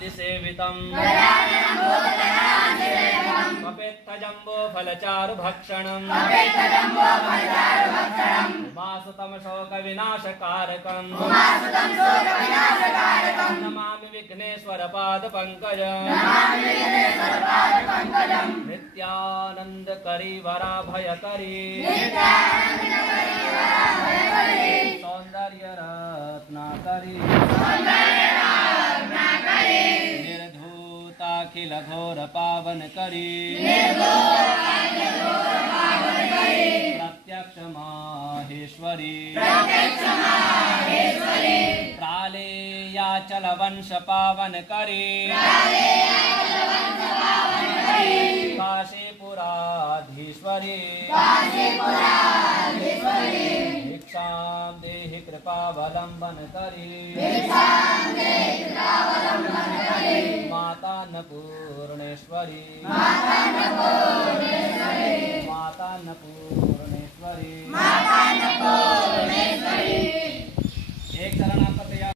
गजाननादिसेवितम् कपेत्थजम्बो फलचारुभक्षणम् उमासुतं शोकविनाशकारकम् नमामि विघ्नेश्वरपादपङ्कजम् नित्यानन्दकरी वराभयकरी सौन्दर्यरत्नाकरी निर्धूताखिल घोर पावन करी प्रत्यक्ष माहेश्वरी प्रालेयाचल वंश पावन करी काशीपुराधीश्वरी भिक्षां देहि कृपावलम्बन करी माता अन्नपूर्णेश्वरी माता अन्नपूर्णेश्वरी